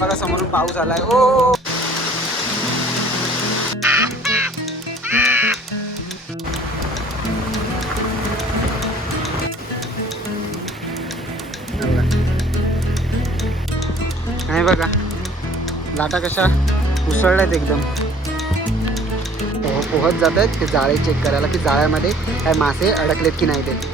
बघा समोरून पाऊस आलाय. ओ! नाही बघा. लाटा कशा उसळल्यात एकदम. पोह- पोहत जात आहेत ते जाळे चेक करायला की जाळ्यामध्ये काय मासे अडकलेत की नाही ते.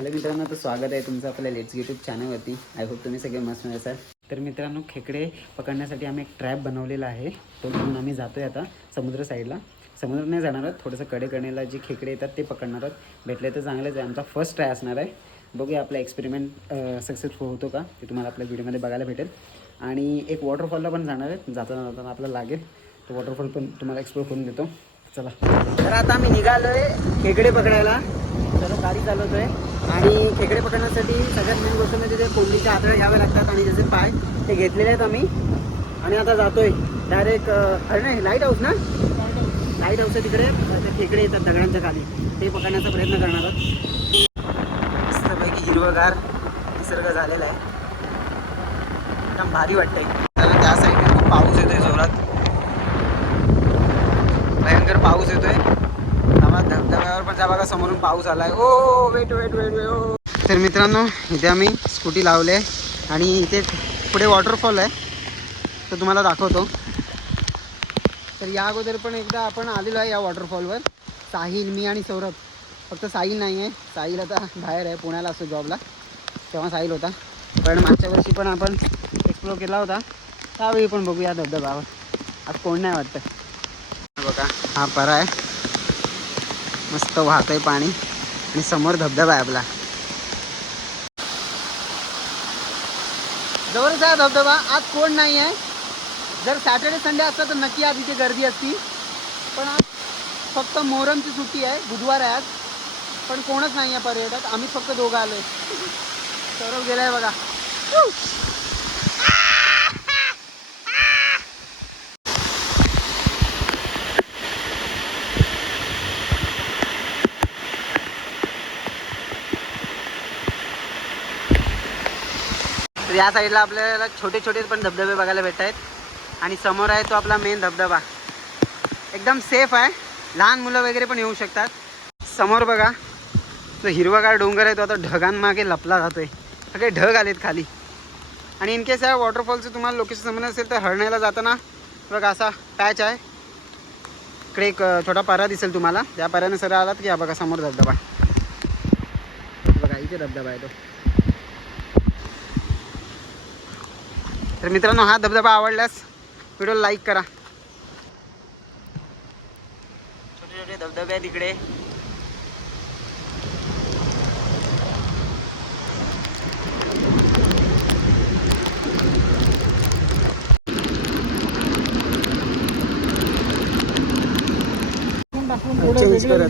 हॅलो मित्रांनो तर स्वागत आहे तुमचं आपल्या लेट्स यूट्यूब चॅनलवरती आय होप तुम्ही सगळे मस्त मिळत असाल तर मित्रांनो खेकडे पकडण्यासाठी आम्ही एक ट्रॅप बनवलेला आहे. तो घेऊन आम्ही जातो आहे आता समुद्र साईडला समुद्र नाही जाणार आहोत थोडंसं कडेकडेला जे खेकडे येतात ते पकडणार आहोत. भेटले तर चांगलेच आहे. आमचा फर्स्ट ट्राय असणार आहे. बघूया आपला एक्सपेरिमेंट सक्सेसफुल होतो का? ते तुम्हाला आपल्या व्हिडिओमध्ये बघायला भेटेल. आणि एक वॉटरफॉलला पण जाणार आहे. जाताना जाताना आपल्याला लागेल. तो वॉटरफॉल पण तुम्हाला एक्सप्लोर करून देतो. चला. तर आता आम्ही निघालो आहे खेकडे पकडायला. सर्व गाडी आहे आणि खेकडे पकडण्यासाठी सगळ्यात मेन गोष्ट म्हणजे ते कोंबडीच्या आतड्या घ्याव्या लागतात आणि त्याचे पाय ते घेतलेले आहेत आम्ही. आणि आता जातोय. डायरेक्ट अरे नाही लाइट हाऊस ना? लाइट हाऊस आहे तिकडे. ते खेकडे येतात दगडांच्या खाली. ते पकडण्याचा प्रयत्न करणार आहोत. मस्तपैकी हिरवगार निसर्ग झालेला आहे. एकदम भारी वाटतंय तर त्या साईडने खूप पाऊस येतोय जोरात भयंकर पाऊस येतोय आम्हाला धबधब्यावर म्हणून पाऊस आलाय. ओ wait wait wait wait oh तर मित्रांनो इथे आम्ही स्कूटी लावले आणि इथे पुढे वॉटरफॉल आहे. तो तुम्हाला दाखवतो. तर या अगोदर पण एकदा आपण आलेलो आहे या वॉटरफॉलवर साहिल मी आणि सौरभ. फक्त साहिल नाही आहे साहिल आता बाहेर आहे पुण्याला असतो जॉबला तेव्हा साहिल होता. पण मागच्या वर्षी पण आपण एक्सप्लोर केला होता. त्यावेळी पण बघूया धबधबावर. आज कोण नाही वाटतं. बघा हा परा आहे. मस्त वाहत आहे पाणी आणि समोर धबधबा आहे आपला. जवळच आहे धबधबा आज कोण नाही आहे. जर सॅटर्डे संडे असला तर नक्की आज इथे गर्दी असती. पण आज फक्त मोहरमची सुट्टी आहे बुधवार आहे आज. पण कोणच नाही आहे पर्यटक आम्ही फक्त दोघं आलो आहे सौरभ गेलाय बघा. या साईडला आपल्याला छोटे छोटे पण धबधबे बघायला भेटत आहेत आणि समोर आहे तो आपला मेन धबधबा. एकदम सेफ आहे. लहान मुलं वगैरे पण येऊ शकतात. समोर बघा तो हिरवागार डोंगर आहे. तो आता ढगांमागे लपला जातोय. सगळे ढग आलेत खाली. आणि इन केस या वॉटरफॉलचं तुम्हाला लोकेशन समजलं असेल तर हरण्याला जाताना बघा असा पॅच आहे. इकडे एक छोटा पारा दिसेल तुम्हाला. त्या पाऱ्याने सर आलात की हा बघा समोर धबधबा. बघा इथे धबधबा आहे तो. तर मित्रांनो हा धबधबा आवडल्यास व्हिडिओ लाईक करा छोटे छोटे धबधबे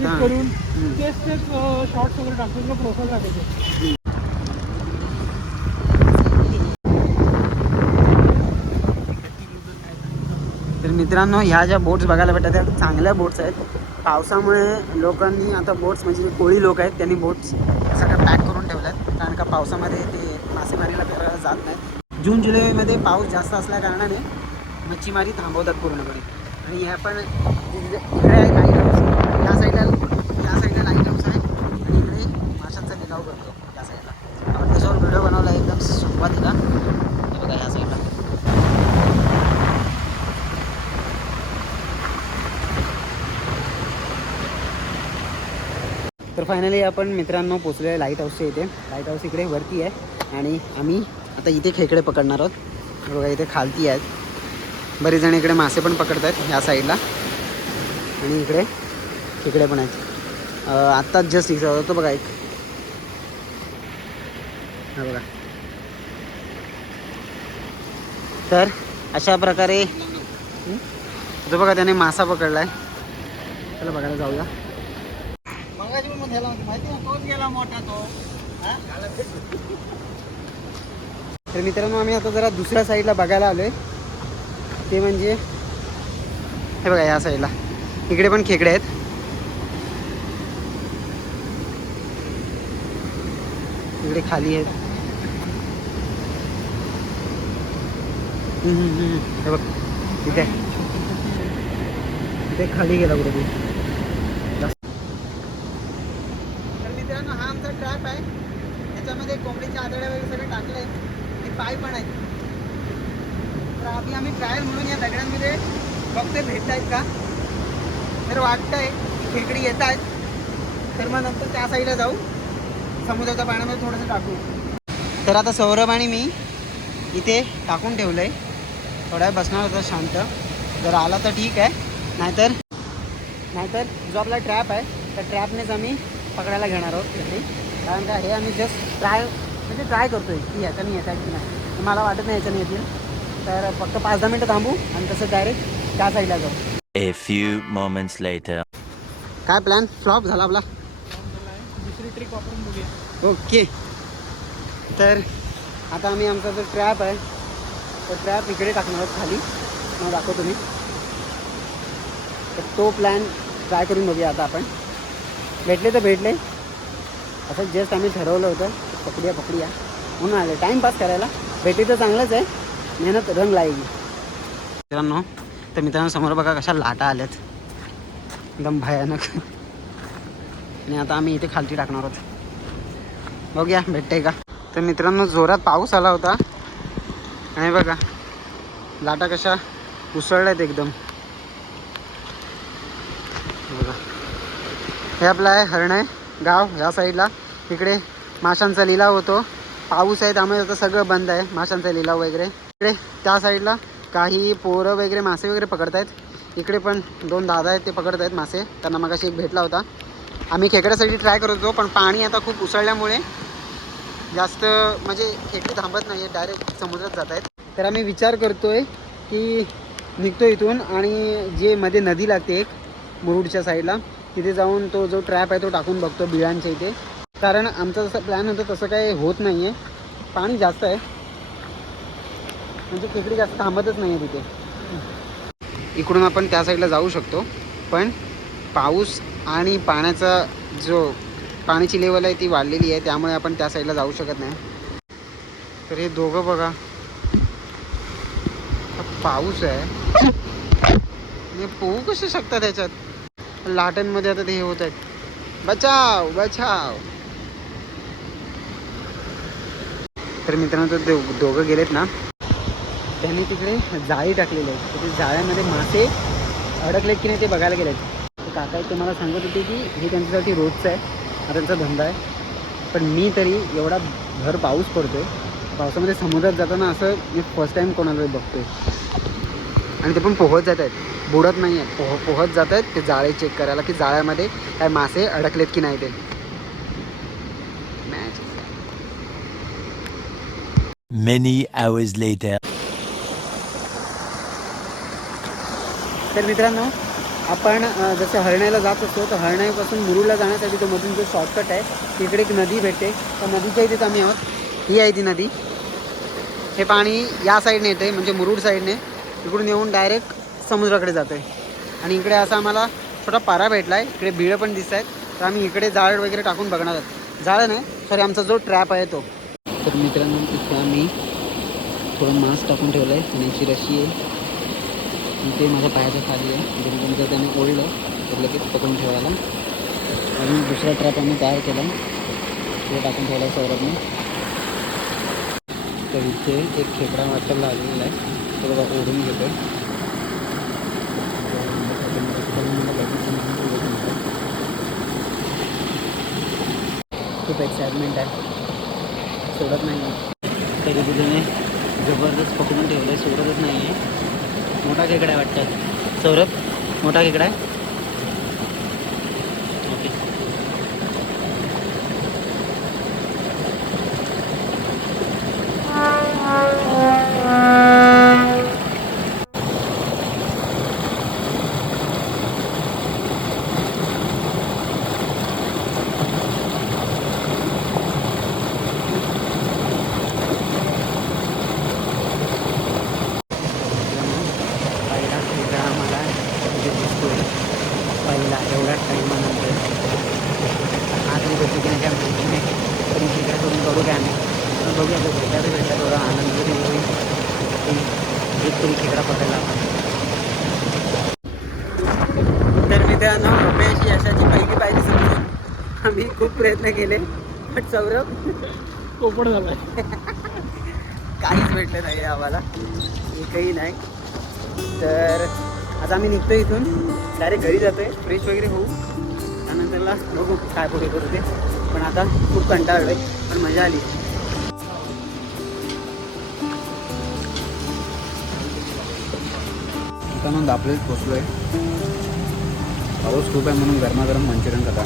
हा. करून. तेच तेच शॉर्ट्स वगैरे टाकून प्रोफाईल टाकायचे तर मित्रांनो ह्या ज्या बोट्स बघायला भेटतात त्या चांगल्या बोट्स आहेत. पावसामुळे लोकांनी आता बोट्स म्हणजे कोळी लोक आहेत त्यांनी बोट्स सगळं पॅक करून ठेवल्यात. कारण का पावसामध्ये ते मासेमारीला करायला जात नाही जून जुलैमध्ये पाऊस जास्त असल्या कारणाने मच्छीमारी थांबवतात पूर्णपणे. आणि ह्या पण इकडे आहे लाइट हाऊस या साईडला या साईडला लाइट हाऊस आहे आणि इकडे माशांचा लिलाव करतो त्या साईडला आपण त्याच्यावर व्हिडिओ बनवला आहे एकदम सुरुवातीला हे बघा या साईडला तर फायनली आपण मित्रांनो पोचलो आहे लाइट हाऊसच्या इथे. लाइट हाऊस इकडे वरती आहे आणि आम्ही आता इथे खेकडे पकडणार आहोत. बघा इथे खालती आहेत. बरेच जण इकडे मासे पण पकडत आहेत ह्या साईडला आणि इकडे खेकडे पण आहेत. आत्ताच जस्ट इकडे होतो बघा एक. हा बघा. तर अशा प्रकारे तो बघा त्याने मासा पकडला आहे चला बघायला जाऊया. तर मित्रांनो आम्ही आता जरा दुसऱ्या साईडला बघायला आलोय. ते म्हणजे हे बघा या साईडला इकडे पण खेकडे आहेत. इकडे खाली आहेत. हम्म, हम्म, हम्म. हे बघ. तिथे तिथे खाली गेला कुठे तू तर मित्रांनो हा आमचा ट्रॅप आहे त्याच्यामध्ये कोंबडीचे आदळे वगैरे सगळे टाकले आणि पाय पण आहेत. तर आधी आम्ही ट्रायल म्हणून या दगडांमध्ये बघते भेटत आहेत का? तर वाटतंय खेकडी येत आहेत तर मग नंतर त्या साईडला जाऊ. समुद्राच्या पाण्यामध्ये थोडंसं टाकू. तर आता सौरभ आणि मी इथे टाकून ठेवलं आहे थोड्या वेळ बसणार होता शांत. जर आला तर ठीक आहे. नाहीतर नाहीतर जो आपला ट्रॅप आहे त्या ट्रॅपनेच आम्ही पकडायला घेणार आहोत खेकडी कारण का हे आम्ही जस्ट ट्राय म्हणजे ट्राय करतोय की ह्याच्याने येत आहेत की नाही मला वाटत नाही ह्याच्याने येतील. तर फक्त पाच दहा मिनटं थांबू आणि तसं डायरेक्ट त्या साईडला जाऊ. A few moments later. काय प्लॅन फ्लॉप झाला आपला. दुसरी ट्रिक वापरून बघूया. ओके तर आता आम्ही आमचा जो ट्रॅप आहे तो ट्रॅप इकडे टाकणार आहोत खाली. मग दाखवतो मी तर तो प्लॅन ट्राय करून बघूया आता आपण. भेटले तर भेटले. असं जस्ट आम्ही ठरवलं होतं. पकडूया पकडूया. म्हणून आले. टाईमपास करायला. भेटी तर चांगलंच आहे. मेहनत रंग लाएगी मित्रांनो तर मित्रांनो समोर बघा कशा लाटा आल्यात. एकदम भयानक. आणि आता आम्ही इथे खालती टाकणार आहोत. बघूया भेटते का? तर मित्रांनो जोरात पाऊस आला होता. आणि बघा लाटा कशा उसळल्यात एकदम. बघा. हे आपलं आहे हरणं गाव ह्या साईडला इकडे माशांचा लिलाव होतो. पाऊस आहे त्यामुळे आता सगळं बंद आहे माशांचा लिलाव वगैरे. इकडे त्या साईडला काही पोरं वगैरे मासे वगैरे पकडत आहेत इकडे पण दोन दादा आहेत ते पकडत आहेत मासे. त्यांना मगाशी एक भेटला होता. आम्ही खेकड्यासाठी ट्राय करत होतो पण पाणी आता खूप उसळल्यामुळे जास्त म्हणजे खेकडी थांबत नाही आहे डायरेक्ट समुद्रात जात आहेत तर आम्ही विचार करतोय की निघतो इथून आणि जे मध्ये नदी लागते एक मुरुडच्या साईडला तिथे जाऊन तो जो ट्रॅप आहे तो टाकून बघतो बिळांच्या इथे. कारण आमचा जसं प्लॅन होतं तसं काही होत नाही आहे पाणी जास्त आहे. म्हणजे खेकडी जास्त थांबतच नाही आहे तिथे. इकडून आपण त्या साईडला जाऊ शकतो. पण पाऊस आणि पाण्याचा जो पाण्याची लेवल आहे ती वाढलेली आहे त्यामुळे आपण त्या साईडला जाऊ शकत नाही. तर हे दोघं बघा. पाऊस आहे. पोहू कसे शकतात त्याच्यात लाटांमध्ये आता ते हे होत आहेत. बचाव बचाव. तर मित्रांनो ते दोघं गेलेत ना त्यांनी तिकडे जाळी टाकलेली आहे. तर ते जाळ्यामध्ये मासे अडकलेत की नाही ते बघायला गेलेत. तर काका ते मला सांगत होते की हे त्यांच्यासाठी रोजचं आहे. हा त्यांचा धंदा आहे. पण मी तरी एवढा भर पाऊस पडतोय. पावसामध्ये समुद्रात जाताना असं मी फर्स्ट टाईम कोणाला बघतोय. आणि ते पण पोहत जात आहेत. बुडत नाही आहेत पोह पोहत जात आहेत. ते जाळे चेक करायला की जाळ्यामध्ये काय मासे अडकलेत की नाही ते. Many hours later. तर मित्रांनो आपण जसं हरण्याला जात असतो तर हरण्यापासून मुरुडला जाण्यासाठी तो मधून जो शॉर्टकट आहे तिकडे एक नदी भेटते. त्या नदीच्या इथेच आम्ही आहोत. ही आहे ती नदी. हे पाणी या साईडने येते म्हणजे मुरुड साईडने इकडून येऊन डायरेक्ट समुद्राकडे जातं आहे आणि इकडे असा आम्हाला छोटा पारा भेटला आहे इकडे बिळं पण दिसत आहेत तर आम्ही इकडे जाळ वगैरे टाकून बघणार आहोत. जाळं नाही सॉरी आमचा जो ट्रॅप आहे तो. तर मित्रांनो तिथं आम्ही थोडं मास्क टाकून ठेवलं आहे. पाण्याची रशी आहे. ते माझ्या पायाच्या खाली आहे. जेणेकरून जर त्याने ओढलं तर लगेच पकडून ठेवायला. आणि दुसरा ट्रॅप आम्ही तयार केला. ते टाकून ठेवला आहे सौरभने. तर इथे एक खेकडा वाटतं लागलेला आहे. तो बघा ओढून घेतो खूप एक्साइटमेंट आहे. सोडत नाही आहे तरी तिथे जबरदस्त पकडून ठेवलं आहे सोडतच नाही आहे मोठा खेकडा आहे वाटतं. सौरभ मोठा खेकडा आहे? थोड्या टाईमानंतर आजही भेटू की नाही काय माहिती नाही पण तिकडे करून करू काय नाही बघूया तो भेटला तर भेटला थोडा आनंद तरी होईल. की एक तरी खेकडा पकडायला आपण. तर मित्रांनो अपयशी यशाची पहिली पाहिजे समजून आम्ही खूप प्रयत्न केले. पण सौरभ? कोपड झाला काहीच भेटलं नाही आम्हाला. एकही नाही. तर आज आम्ही निघतो इथून. डायरेक्ट घरी जातो आहे फ्रेश वगैरे होऊ. त्यानंतरला बघू काय पुढे करू ते पण आता खूप कंटाळलो आहे पण मजा आली. म्हणून दापलेच पोचलो आहे पाऊस खूप आहे म्हणून गरमागरम मंचुरियन खाता.